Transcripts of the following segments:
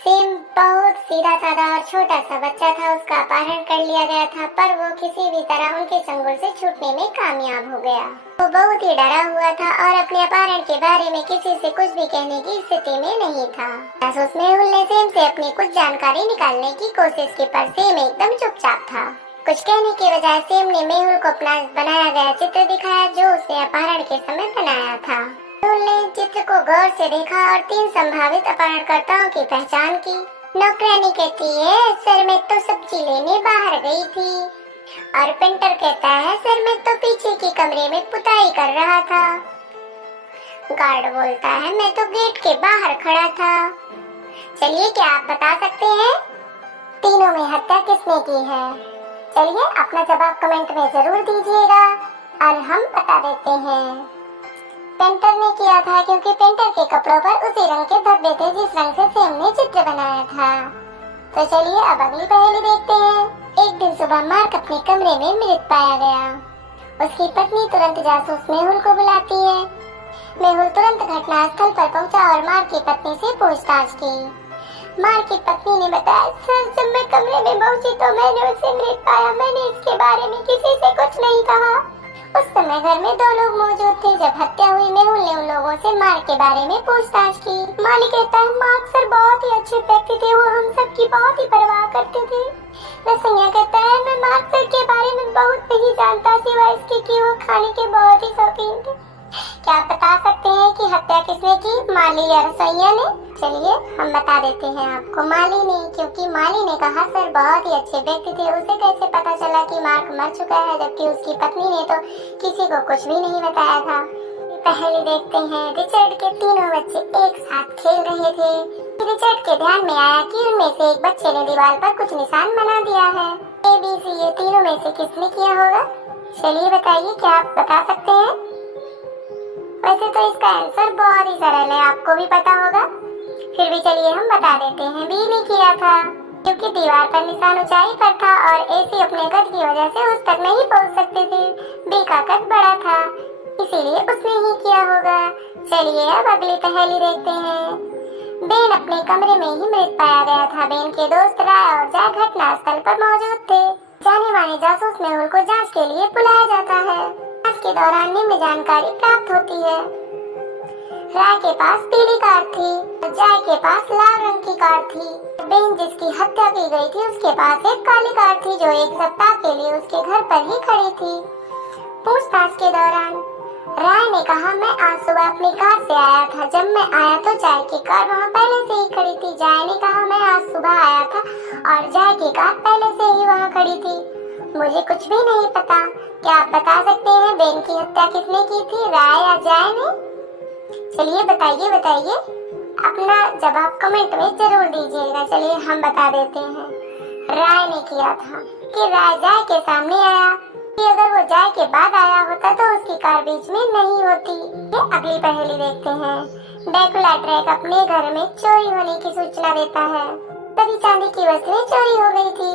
Same बहुत सीधा साधा और छोटा सा बच्चा था। उसका अपहरण कर लिया गया था, पर वो किसी भी तरह उनके चंगुल से छूटने में कामयाब हो गया। वो बहुत ही डरा हुआ था और अपने अपहरण के बारे में किसी से कुछ भी कहने की स्थिति में नहीं था। जासूस मेहुल ने सेम से अपनी कुछ जानकारी निकालने की कोशिश की, पर सेम एकदम चुपचाप था। कुछ कहने के बजाय सेम ने मेहुल को अपना बनाया गया चित्र दिखाया, जो उसने अपहरण के समय बनाया था। मेहुल ने चित्र को गौर से देखा और 3 संभावित अपहरणकर्ताओं की पहचान की। नौकरानी कहती है, सर मैं तो सब्जी लेने बाहर गई थी। और पेंटर कहता है, सर मैं तो पीछे के कमरे में पुताई कर रहा था। गार्ड बोलता है, मैं तो गेट के बाहर खड़ा था। चलिए, क्या आप बता सकते हैं तीनों में हत्या किसने की है? चलिए अपना जवाब कमेंट में जरूर दीजिएगा और हम बता देते हैं। पेंटर ने किया था, क्योंकि पेंटर के कपड़ों पर उसी रंग के धब्बे थे जिस रंग से सेम ने चित्र बनाया था। तो चलिए अब अगली पहेली देखते हैं। एक दिन सुबह मार्क अपने कमरे में मृत पाया गया। उसकी पत्नी तुरंत जासूस मेहुल को बुलाती है। मेहुल तुरंत घटना स्थल पर पहुंचा और मार्क की पत्नी से पूछताछ की। मार्क की पत्नी ने बताया, सर जब मैं कमरे में पहुंची तो मैंने उसे मृत पाया। मैंने इसके बारे में किसी से कुछ नहीं कहा। उस समय घर में 2 लोग मौजूद थे। जब हत्या हुई मेहुल ने उन लोगों से मार्क के बारे में पूछताछ की। मालिक कहता है, मार्क सर बहुत ही अच्छे व्यक्ति थे, वो हम सब की बहुत ही परवाह करते थे। रसैया कहता है, मैं मार्क सर के बारे में बहुत नहीं जानता, सिवाय इसके कि वो खाने के बहुत ही शौकीन थे। क्या आप बता सकते हैं कि हत्या किसने की, माली या रसैया ने? चलिए हम बता देते हैं आपको, माली ने, क्योंकि माली ने कहा सर बहुत ही अच्छे व्यक्ति थे। उसे कैसे पता चला कि मार्क मर चुका है, जबकि उसकी पत्नी ने तो किसी को कुछ भी नहीं बताया था। पहले देखते हैं। रिचर्ड के तीनों बच्चे एक साथ खेल रहे थे। रिचर्ड के ध्यान में आया कि उनमें से एक बच्चे ने दीवार पर कुछ निशान बना दिया है। ABC ये तीनों में से किसने किया होगा? चलिए बताइए, क्या आप बता सकते हैं? वैसे तो इसका आंसर बहुत ही सरल है, आपको भी पता होगा, फिर भी चलिए हम बता देते हैं। बी ने किया था, क्योंकि दीवार पर निशान ऊंचाई पर था और AC अपने कद की वजह से उस तक नहीं पहुंच सकते थे। बी का कद बड़ा था, इसीलिए उसने ही किया होगा। चलिए अब अगली पहेली देखते हैं। बेन अपने कमरे में ही मृत पाया गया था। बेन के दोस्त राय और जैक घटना स्थल पर मौजूद थे। जाने माने जासूस मेहुल को जांच के लिए बुलाया जाता है। जांच के दौरान निम्न जानकारी प्राप्त होती है। राय के पास पीली कार थी, जय के पास लाल रंग की कार थी। बेन जिसकी हत्या की गई थी उसके पास एक काली कार थी, जो 1 सप्ताह के लिए उसके घर पर ही खड़ी थी। पूछताछ के दौरान राय ने कहा, मैं आज सुबह अपनी कार से आया था। जब मैं आया तो जय की कार वहाँ पहले से ही खड़ी थी। जय ने कहा, मैं आज सुबह आया था और जय की कार पहले से ही वहाँ खड़ी थी। मुझे कुछ भी नहीं पता। क्या आप बता सकते हैं बेन की हत्या किसने की थी, राय या जय ने? चलिए बताइए अपना जवाब कमेंट में जरूर दीजिएगा। चलिए हम बता देते हैं, राय ने किया था कि राय जय के सामने आया कि अगर वो जय के बाद आया होता तो उसकी कार बीच में नहीं होती। ये अगली पहेली देखते हैं। ड्रैकुला ड्रैक अपने घर में चोरी होने की सूचना देता है। सभी चांदी की वस्तुएं चोरी हो गई थी।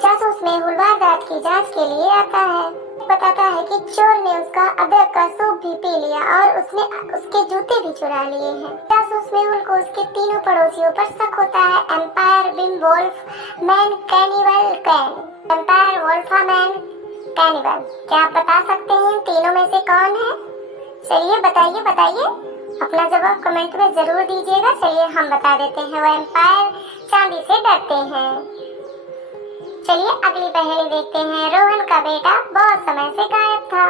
जासूस मेहुल वारदात की जांच के लिए आता है। बताता है कि चोर ने उसका अदरक का सूप भी पी लिया और उसने उसके जूते भी चुरा लिए हैं। जासूस मेहुल को उसके तीनों पड़ोसियों पर शक होता है, एम्पायर, बिम, wolf, man, cannibal, can. Empire, wolf, man, cannibal. क्या आप बता सकते हैं तीनों में से कौन है? चलिए बताइए अपना जवाब कमेंट में जरूर दीजिएगा। चलिए हम बता देते हैं, वो एम्पायर चांदी से डरते हैं। चलिए अगली पहेली देखते हैं। रोहन का बेटा बहुत समय से गायब था।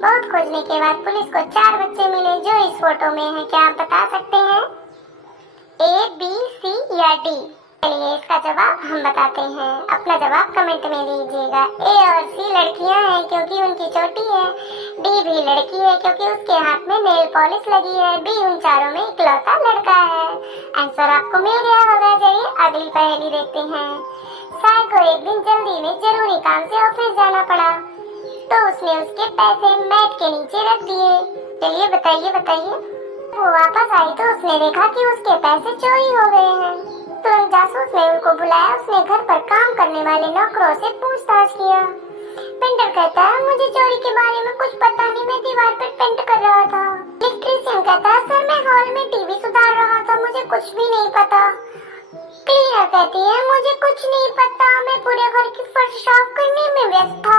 बहुत खोजने के बाद पुलिस को 4 बच्चे मिले जो इस फोटो में हैं। क्या आप बता सकते हैं A, B, C या D? चलिए इसका जवाब हम बताते हैं। अपना जवाब कमेंट में दीजिएगा। A और C लड़कियां हैं क्योंकि उनकी चोटी है। D भी लड़की है क्योंकि उसके हाथ में नेल पॉलिश लगी है। B उन चारों में इकलौता लड़का है। आंसर आपको मिल गया होगा। चलिए अगली पहेली देखते हैं। साय को एक दिन जल्दी में जरूरी काम से ऑफिस जाना पड़ा, तो उसने उसके पैसे मैट के नीचे रख दिए। चलिए बताइए। वो वापस आई तो उसने देखा कि उसके पैसे चोरी हो गए हैं। तुरंत जासूस ने उनको बुलाया। उसने घर पर काम करने वाले नौकरों से पूछताछ किया। पेंटर कहता है, मुझे चोरी के बारे में कुछ पता नहीं, मैं दीवार पर पेंट कर रहा था। इलेक्ट्रीशियन कहता है, सर मैं हॉल में टीवी सुधार रहा था, मुझे कुछ भी नहीं पता। क्लीनर कहती है मुझे कुछ नहीं पता, मैं पूरे घर की फर्श साफ करने में व्यस्त था।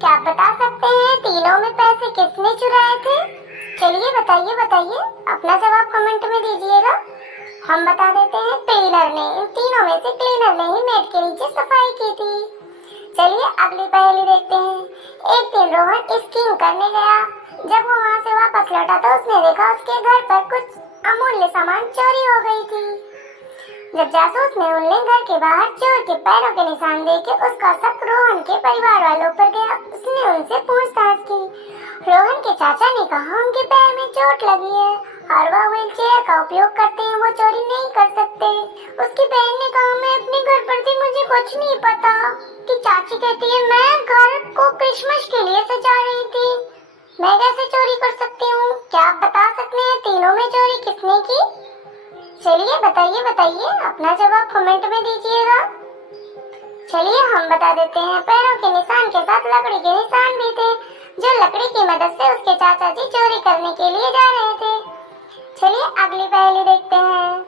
क्या आप बता सकते हैं तीनों में पैसे किसने चुराए थे? चलिए बताइए बताइए, अपना जवाब कमेंट में दीजिएगा। हम बता देते हैं क्लीनर ने। इन तीनों में से क्लीनर ने ही मेड के नीचे सफाई की थी। चलिए अगली पहेली देखते हैं। एक दिन रोहन स्कीइंग करने गया। जब वो वहाँ से वापस लौटा तो उसने देखा उसके घर पर कुछ अमूल्य सामान चोरी हो गई थी। जब जासूस ने उनने घर के बाहर चोर के पैरों के निशान देखे, उसका शक रोहन के परिवार वालों पर गया। उसने उनसे पूछताछ की। रोहन के चाचा ने कहा उनके पैर में चोट लगी है और वह व्हील चेयर का उपयोग करते हैं, वो चोरी नहीं कर सकते। उसकी बहन ने कहा मैं अपने घर पर थी, मुझे कुछ नहीं पता। कि चाची कहती है मैं घर को क्रिसमस के लिए सजा रही थी, मैं कैसे चोरी कर सकती हूँ? क्या आप बता सकते हैं तीनों में चोरी किसने की? चलिए बताइए बताइए, अपना जवाब कमेंट में दीजिएगा। चलिए हम बता देते हैं, पैरों के निशान के साथ लकड़ी के निशान भी थे, जो लकड़ी की मदद से उसके चाचा जी चोरी करने के लिए जा रहे थे। चलिए अगली पहेली देखते हैं।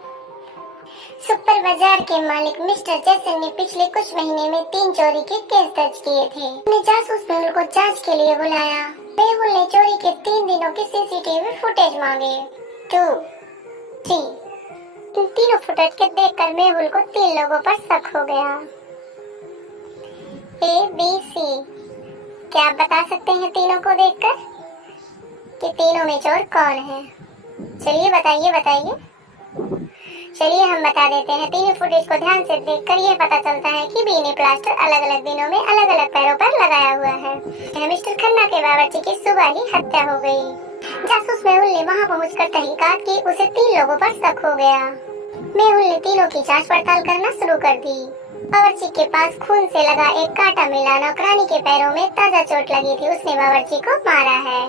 सुपर बाजार के मालिक मिस्टर जैसन ने पिछले कुछ महीने में 3 चोरी के केस दर्ज किए थे। उन्हें जासूस मेहुल को जांच के लिए बुलाया। मेहुल ने चोरी के 3 दिनों के सीसीटीवी फुटेज मांगे। 2, 3। इन तीनों फुटेज के देखकर मेहुल को 3 लोगों पर शक हो गया। ए, बी, सी। क्या आप बता सकते हैं तीनों को देखकर कि तीनों में चोर कौन है? चलिए बताइए बताइए। चलिए हम बता देते हैं, तीनों फुटेज को ध्यान से देखकर यह पता चलता है कि बी ने प्लास्टर अलग अलग दिनों में अलग अलग पैरों पर लगाया हुआ है। मिस्टर खन्ना के बावर्ची की सुबह ही हत्या हो गई। जासूस मेहुल ने वहां पहुंचकर तहकीकात की, उसे 3 लोगों पर शक हो गया। मेहुल ने तीनों की जांच पड़ताल करना शुरू कर दी। बावर्ची के पास खून से लगा एक कांटा मिला। नौकरानी के पैरों में ताजा चोट लगी थी, उसने बावर्ची को मारा है।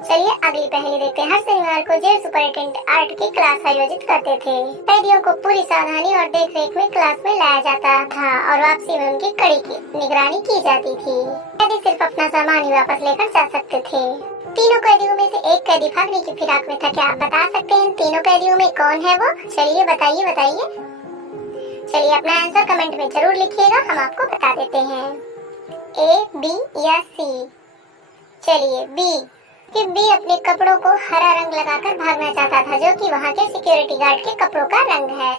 चलिए अगली पहेली देखते हैं। हर शनिवार को जेल सुपरिटेंडेंट आर्ट की क्लास आयोजित करते थे। कैदियों को पूरी सावधानी और देखरेख में क्लास में लाया जाता था और वापसी में उनकी कड़ी की निगरानी की जाती थी। कैदी सिर्फ अपना सामान ही वापस लेकर जा सकते थे। तीनों कैदियों में से एक कैदी भागने की फिराक में था। क्या आप बता सकते हैं तीनों कैदियों में कौन है वो? चलिए बताइए बताइए। चलिए अपना आंसर कमेंट में जरूर लिखिएगा, हम आपको बता देते हैं। ए, बी या सी? चलिए बी। कि बी अपने कपड़ों को हरा रंग लगाकर भागना चाहता था, जो कि वहाँ के सिक्योरिटी गार्ड के कपड़ों का रंग है।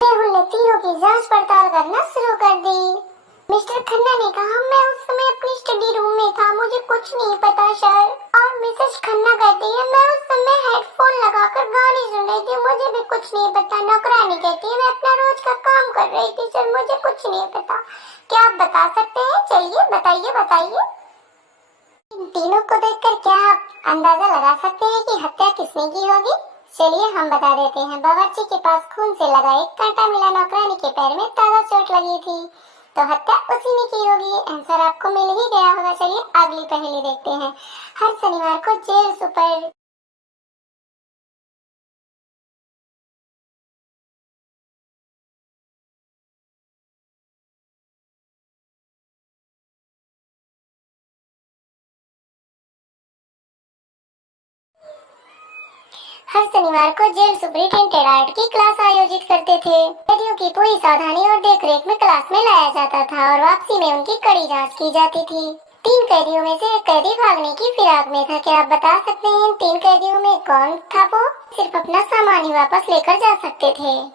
मेहुल ने तीनों की जांच पड़ताल करना शुरू कर दी। मिस्टर खन्ना ने कहा, मैं उस समय अपनी स्टडी रूम में था, मुझे कुछ नहीं पता सर। और मिसेस खन्ना कहती है, मैं उस समय हेडफोन लगाकर गाने सुन रही थी, मुझे भी कुछ नहीं पता। नौकरानी कहती है, मैं अपना रोज का काम कर रही थी सर, मुझे कुछ नहीं पता। क्या आप बता सकते हैं? चलिए बताइए बताइए। इन तीनों को देखकर क्या आप अंदाजा लगा सकते हैं कि हत्या किसने की होगी? चलिए हम बता देते हैं। बावर्ची के पास खून से लगा एक कांटा मिला, नौकरानी के पैर में ताजा चोट लगी थी, तो हत्या उसी ने की होगी। आंसर आपको मिल ही गया होगा। चलिए अगली पहेली देखते हैं। हर शनिवार को जेल सुपर हर शनिवार को जेल सुपरिटेंडेंट आर्ट की क्लास आयोजित करते थे। कैदियों की पूरी सावधानी और देखरेख में क्लास में लाया जाता था और वापसी में उनकी कड़ी जांच की जाती थी। 3 कैदियों में से एक कैदी भागने की फिराक में था। क्या आप बता सकते हैं इन 3 कैदियों में कौन था? वो सिर्फ अपना सामान ही वापस लेकर जा सकते थे।